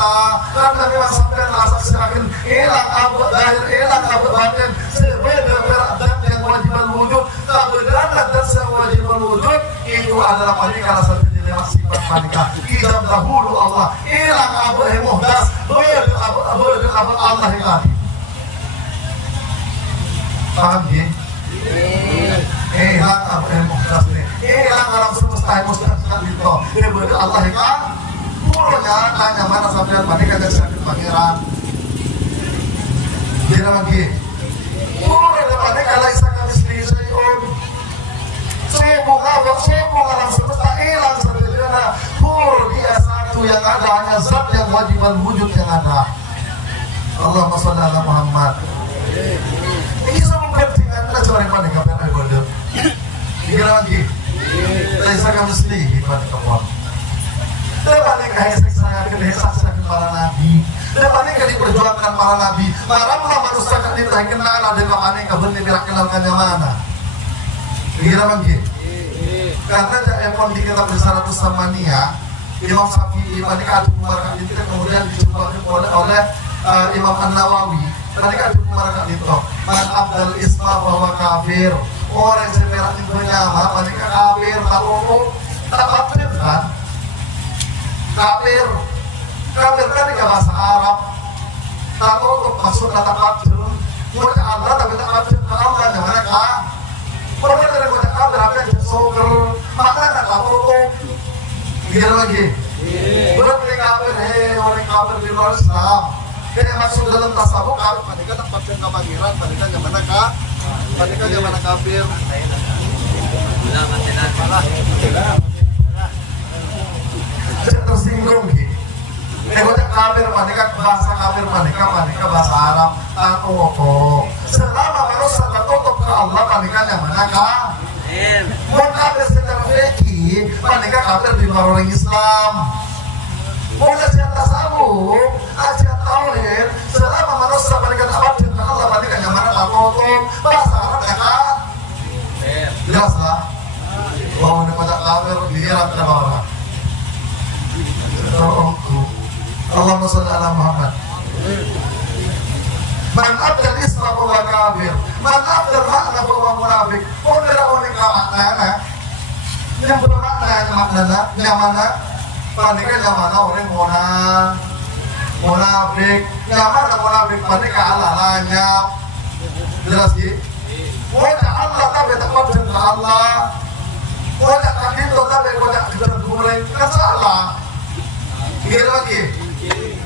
karena memang sampai rasa semakin hilang abad lahir hilang abad batin sebenarnya beradab yang wajiban wujud kebenaran dan sewajiban wujud itu adalah panikah satu dari maksifat panikah idam dahulu Allah hilang abad muhdas abad Allah yang tadi paham ya? Hilang apa yang muhdas nih hilang alam semesta yang mustahil itu ini berarti Allah ikan purunya tanya mana sampai panikah dan sakit pangeran dia lagi purunya panikah lagi sakit istri sayun semua alam semesta hilang sederhana pur dia satu yang ada hanya zat yang wajiban wujud yang ada Allahumma sholli ala Muhammad ini semua pentingan kita cari panikah pada ibadah dikira lagi Laisa kamitsli pada kawan panikah yang saksikan para nabi panikah diperjuangkan para nabi marahlah manusia kan ditahkan ada dengan panikah benih kenalkan yang mana dikira lagi karena Epon di kitab Risalatus Samaniyah Imam Syafi'i panikah Al-Mubarak itu kemudian dijumpai oleh Imam An-Nawawi panikah Al-Mubarak itu man abdal isma bahwa kafir orang yang semerah itu menyama panikah kafir tak kafir kan kafir kan di bahasa Arab kalau untuk maksud kata kafir mudah Allah tapi tak kafir kalau kan yang mereka berbeda dari mudah kafir apa yang soker makna tak tutup gila lagi berarti kafir orang kafir di luar Islam kayak maksud dalam tasawuf kafir panikah tak kafir kebangiran panikah yang mana kak panikah yang mana kafir tersinggung gitu Egonya kafir panikah bahasa kafir panikah bahasa Arab atau selama manusia tertutup ke Allah panikah yang mana kah? Mau kafir secara fikih panikah kafir di luar orang Islam. Mau ajian tasawuf, ajian tauhid selama manusia panikah abad ke Allah panikah yang mana tertutup bahasa Arab ya kah? Jelas lah. Bahwa daripada kafir dihirap ke bawah. Allahumma sholli ala Muhammad. Man abdal islam wa kafir, man abdal makna wa munafik. Undara unik makna. Yang bermakna yang mana? Panikah yang mana orang munafik. Yang mana munafik panikah Allah-Allahnya. Jelas sih? Wajah Allah tapi tak wajah Allah. Wajah kadito tapi wajah kita guleng kan salah. Gila lagi.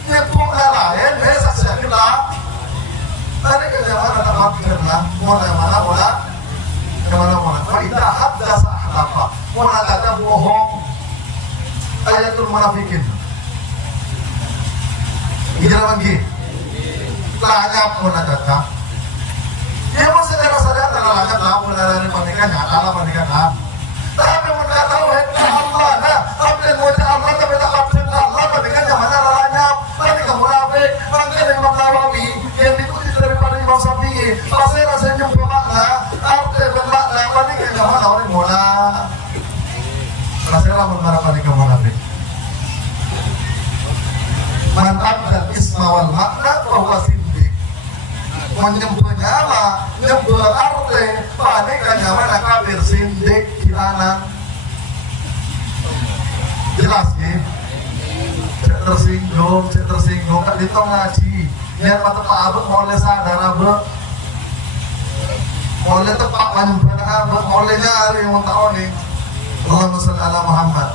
Nyepuk lain, saksikan lah. Tadi kerja mana tak mampir lah. Mana. Faidah haddasa ahlafa. Mana kata bohong. Ayatul munafikin. Gila lagi. Lanyap mana kata. Dia pun sadar lanyap lah. Mulai pernikahan nyata lah pernikahan. Tapi mereka tahu Allah. Nah, tapi wajah Allah tapi tak kapten Allah pernikahan yang mana lanyap. Tadi kamu munafik, maka Imam Nawawi yang dikutip daripada Imam Syafi'i, pasti rasanya bermakna, arti bermakna, pernikahan yang mana orang munafik. Rasanya bermakna pernikahan munafik. Man abdal menyembah nyama nyembah arte panik kan nyama nak kafir sindik kilanan jelas ya cek tersinggung kak ditong ngaji biar mata pak abek mulai sadar abek mulai tepak menyembah abek mulai nyari yang tahu nih Allahumma sholli ala Muhammad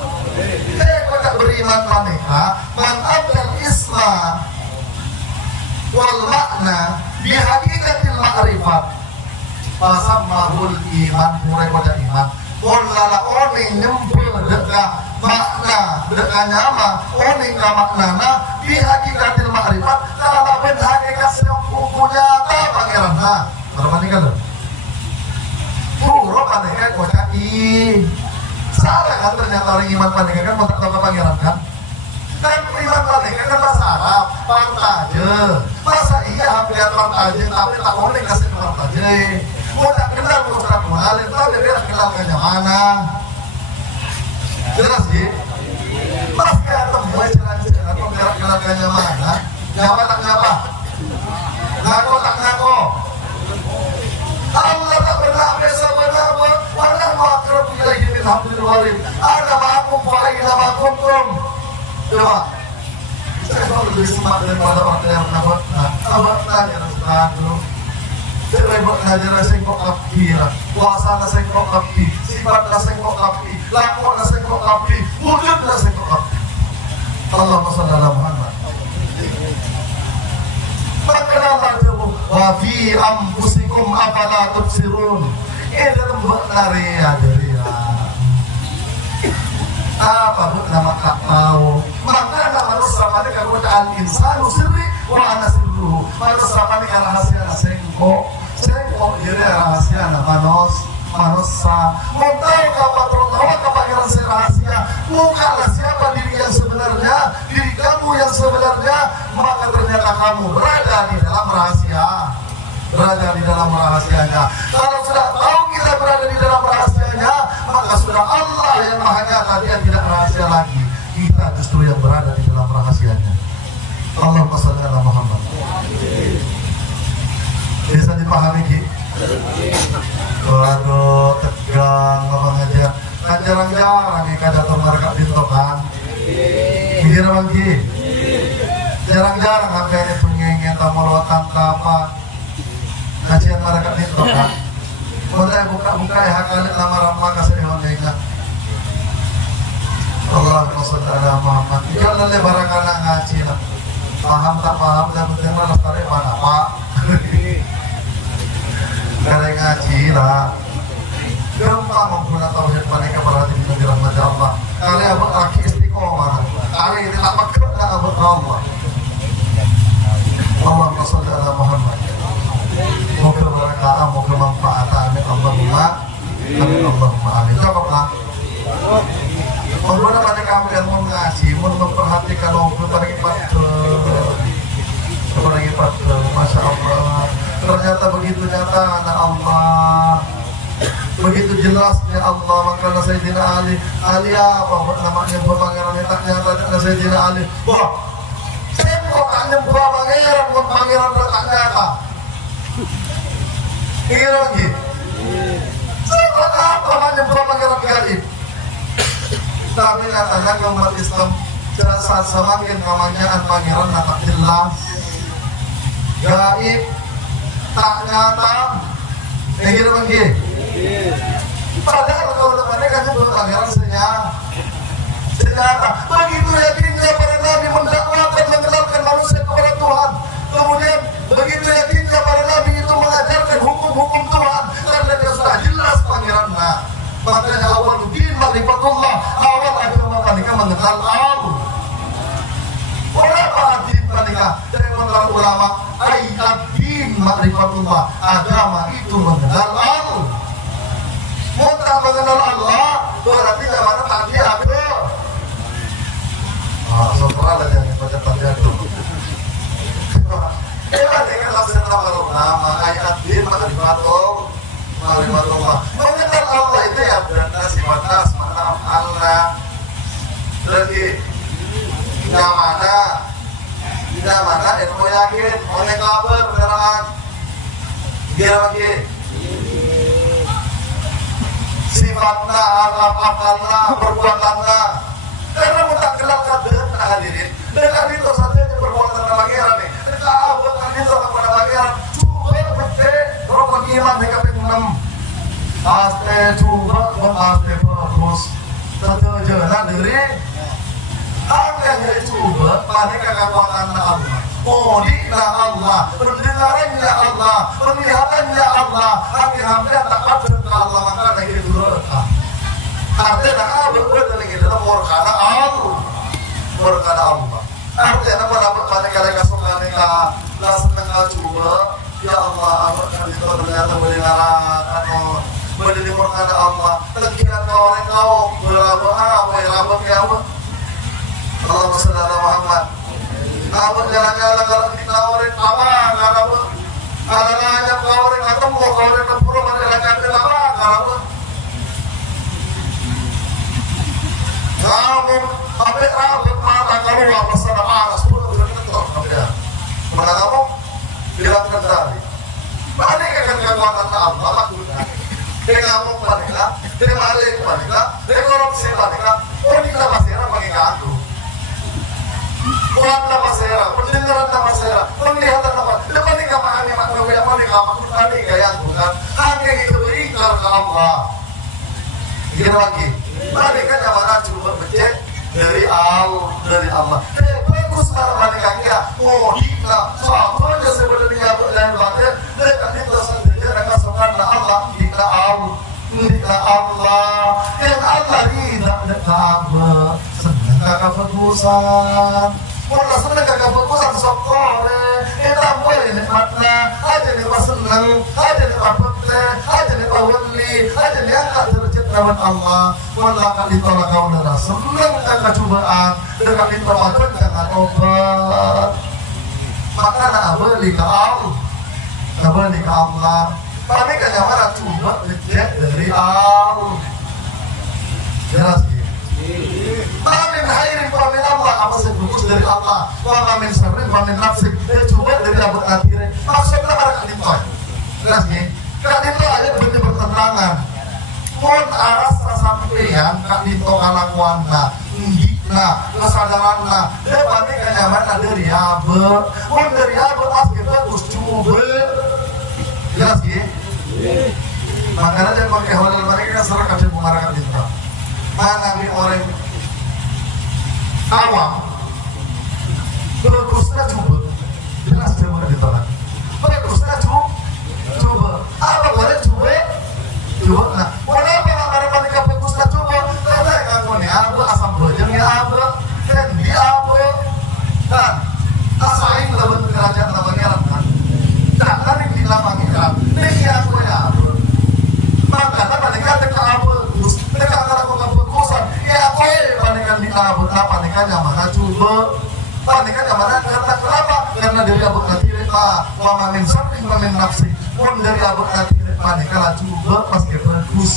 kau tak beriman panika man abdal islam wal makna bihakikatil ma'rifat fasammahul iman murai pada iman lala oning nyempil deka makna deka nyama oning ka maknana bihakikatil ma'rifat kalau ben hakikat yang punya ta pangeran ha termani kan puro panika kocak salah kan ternyata orang iman panika kan mentak ke pangeran kan iman panika kan bahasa Arab partaje masa iya hampir partaje tapi tak boleh kasih partaje mau tak kenal mau tak kenal tapi dia kenal ke mana jelas sih mas kayak temu jalan-jalan atau kenal ke mana nyapa tak nyapa ngaku tak ngaku Allah tak pernah bersama-sama mana makrab ilaihi min hablil warid ana ma'akum wa aina ma'akum coba saya selalu lebih semangat daripada orang yang mendapat abad tanya dulu sebab ngajar sengkok kapi puasa sengkok kapi sifat sengkok kapi lakon sengkok kapi wujud sengkok kapi Allahumma sholli ala Muhammad Perkenalan jauh wa fi anfusikum afala tubsirun ini tembak dari apa bu nama tak tahu maka manusia pada kalau al insanu sirri wa ana sirruhu manusia pada rahasia sengkok jadi rahasia manusia mau tahu kapan tahu kepangeran rahasia bukanlah siapa diri yang sebenarnya diri kamu yang sebenarnya maka ternyata kamu berada di dalam rahasianya kalau sudah tahu kita berada di dalam rahasianya maka sudah Allah yang maha nyata dia tidak rahasia lagi kita justru yang berada di dalam rahasianya Allahumma sholli ala Muhammad bisa dipahami Ki? Waduh tegang ngomong aja kan jarang-jarang nih kada tuh mereka bintokan mikir bang Ki jarang-jarang sampai ini pengengen tamolotan apa kajian mereka bintokan mulai buka-buka ya kali lama-lama kasih honega Allahumma sholli ala Muhammad jangan lebaran anak ngaji lah paham tak paham dan penting mana tarik mana pak karena ngaji lah gampang mempunyai tauhid mereka berarti di rahmat Allah kali abang laki istiqomah kali ini tak pakai abang Allah Allahumma sholli ala Muhammad moga berkah moga manfaat amin Allahumma amin jawablah Mengguna pada kami yang mau ngaji, mau memperhatikan orang pada Masya Allah. Ternyata begitu nyata anak Allah, begitu jelasnya Allah. Makanya Sayyidina Ali apa namanya pangeran yang tak nyata dengan Sayyidina Ali. Wah, saya kok tak nyembah pangeran tak nyata. Ini lagi. Saya kok apa nyembah pangeran gaib. Tapi katakan umat Islam terasa semakin kemanjaan pangeran tak jelas gaib tak nyata kira bangki padahal kalau mereka nyebut pangeran senyata begitu yakinnya para nabi mendakwakan mengenalkan manusia kepada Tuhan kemudian begitu yakinnya para nabi itu mengajarkan hukum-hukum Tuhan karena dia sudah jelas pangeran makanya awal din ma'rifatullah awal agama panika mengenal Allah berapa din panika dari mengenal ulama ayat din ma'rifatullah agama itu mengenal Allah mau tak mengenal Allah berarti zaman tadi aku setelah ada yang baca tajadul dengan lafaz ulama ayat din ma'rifatullah mengenal Allah itu ya benar sifat asma Allah lagi tidak mana ilmu yakin oleh kabar beneran lagi sifatna, akalna, perbuatanna. Karena kita kenal kader hadirin. Dengan itu saja perbuatan pangeran nih. Kita bukan itu kepada pangeran. Coba bete, kalau beriman di KPU 6. Aste coba aste bagus. Terjalan dari yang coba pada kekuatan Allah. Modiklah Allah, pendengarannya Allah, penglihatannya Allah. Akhirnya tak pada Allah maka lagi durhaka. Artinya apa? Betul lagi dalam murkana Allah, murkana Allah. Artinya apa? Pada kali kesukaan kita, langsung coba. Ya Allah, apa kali itu ternyata mendengarkan, mendengar murkana Allah. Terkira orang kau berapa apa yang apa kau? Allahumma shalli ala Muhammad. Apa jalan-jalan kalau ditawarin apa? Apa? Ada kawarin atau mau kawarin tempur mana jalan apa? Kamu apa rambut mata kamu apa sana panas pun tidak ketok kamu. Mana kamu bilang kendali. Mana kekuatan Allah maksudnya? Kamu paniklah, maling paniklah, korupsi paniklah. Oh kita masih orang pakai kartu. Kuat nama saya, pendengaran nama saya, penglihatan nama. Lepas ini kapan ini makna apa nih kamu tadi kayak bukan? Hanya itu berikan ke Allah. Gini lagi, mereka yang mana coba becek dari Allah. Bagus kalau mereka kira, oh kita suatu aja sebenarnya dan batin mereka itu sendiri mereka subhanallah Allah kita Allah yang Allah tidak dekat senang kakak keputusan. Kalau senang kakak keputusan sokore, kita boleh nikmatnya, aja nikmat senang, aja nikmat betul, aja nikmat wali, aja nikmat derajat lawan Allah. Walau kali tolak kau darah senang kakak cobaan, dekat itu macam jangan obat. Maka nak beli ke Allah, beli ke Allah. Tapi kan yang mana coba reject dari Allah. Jelas gitu. Mamin khairin wa min Allah, apa sih bagus dari Allah. Wa mamin syarrin wa min nafsik. Coba dari abad akhirnya. Maksudnya mereka ditoy. Jelas nih. Kak Dito aja begitu bertentangan. Mohon aras sampean Kak Dito kalakuanna, ngikna, kesadaranna. Dia pasti kenyamanan dari abad. Mohon dari abad asli bagus coba. Jelas nih. Makanya jangan pakai hodel mereka serang kacau pemarah Kak Dito. Mana nih orang awam bagusnya coba jelas dia mau ditolak bagusnya coba apa boleh coba nah kenapa nggak mereka bagusnya coba karena kamu nih apa asam belajar ya apa dan dia apa kan asain lawan kerajaan lawan pangeran kan jangan di lawan pangeran ini aku ya apa makanya mereka dekat apa mereka akan keputusan ya boleh panikan di abut panikan yang mana coba panikan yang mana karena kenapa karena dari abut nanti wa mamin syarrin wa min nafsi pun dari abut nanti panikan lah coba pas dia bagus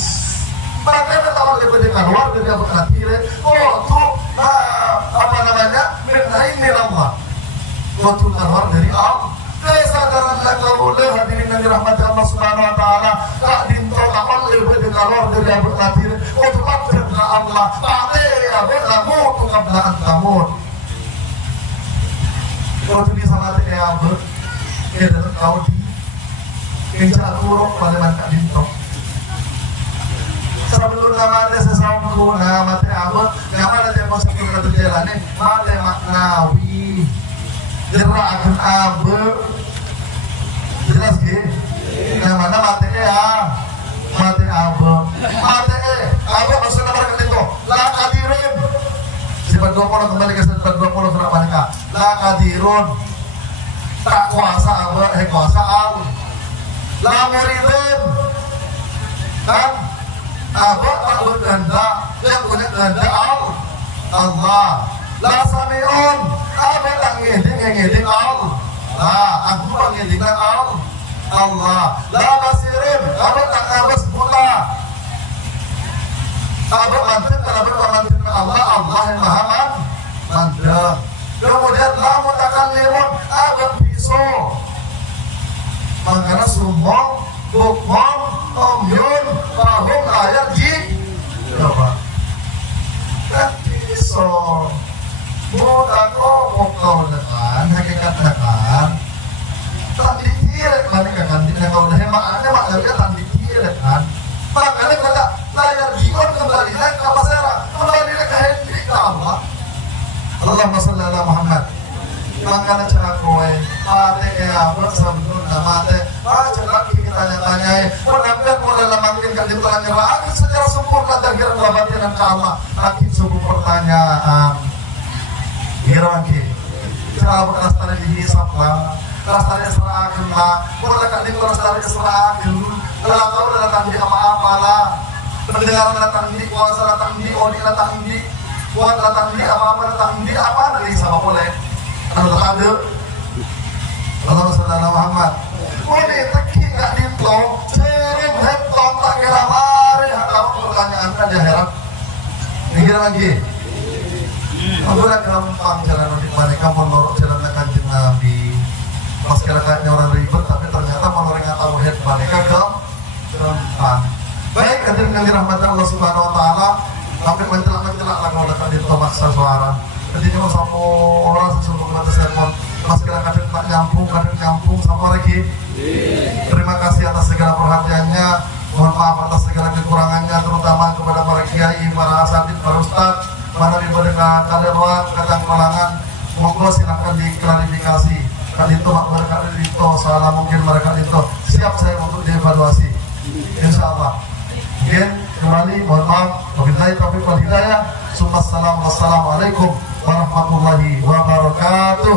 makanya kalau dia keluar dari abut nanti oh tuh apa namanya ini Allah waktu keluar dari Allah kesadaran kalau udah hadirin yang dirahmati Allah Subhanahu wa taala Kak Dinto kakak lebih keluar dari abut nanti untuk abdna Allah tapi abut kamu untuk abdaan kamu waktu dia sama dia abut dia dalam kau di kencang kurung pada Kak Dinto sebelum nama ada sesuatu nama teh abut yang mana dia masuk ke jalan ini mate maknawi gerakan abut jelas gitu yang mana mate abut maksudnya mereka itu la kadirun sifat 20 kembali ke sifat 20 surat mereka la kadirun tak kuasa abut kuasa abut la muridun kan abut tak berkehendak yang punya kehendak Allah la sami'un abut tak ngeding Allah aku pengedikan Allah la basirin abut tak ngabas buta abut mantin karena berpamantin Allah yang maha mandang kemudian la mutakallimun abut bisu makanya semua bukmon omyun pahum ayat ji coba kan iso budak kau dekan hakikat dekan tak dikira mana kan dia kalau dah maknanya maknanya tak dikira kan maknanya kalau layar jion kembali naik ke pasara kembali ke Hendrik ke Allah Allahumma salli ala Muhammad makanya cara kowe mate ya bersambung mate cara kita tanya-tanya penampilan modal makin gak diterangkan secara sempurna dan kira batin ke Allah makin sebuah pertanyaan kira-kira cara bekas tadi dihisap lah rasanya seragam lah mulai kali kalau rasanya seragam kalau kau datang di apa-apa lah pendengaran datang di kuasa datang di odi datang di kuat datang di apa-apa datang di apa dari sama boleh anu ada Allah sallallahu Muhammad boleh teki gak ditong sering hetong tak kira mari kalau pertanyaan kan dia heran mikir lagi aku nak gampang jalan di mana kamu norok jalan kanjeng Nabi pas kira-kira orang ribet tapi ternyata malah orang nggak tahu head mereka gampang baik hadirin yang dirahmati Allah Subhanahu Wa Taala tapi mencelak lah kalau dekat di maksa suara jadi cuma sama orang sesungguh kata sermon pas kira-kira tak nyambung sama lagi terima kasih atas segala perhatiannya mohon maaf atas segala kekurangannya terutama kepada para kiai, para asatid, para ustadz mana diberikan kaderwan, kadang kelangan monggo silahkan diklarifikasi kan itu mereka itu salah mungkin mereka itu siap saya untuk dievaluasi insyaallah mungkin kembali mohon maaf wabillahi taufiq wal hidayah. Wassalamualaikum warahmatullahi wabarakatuh.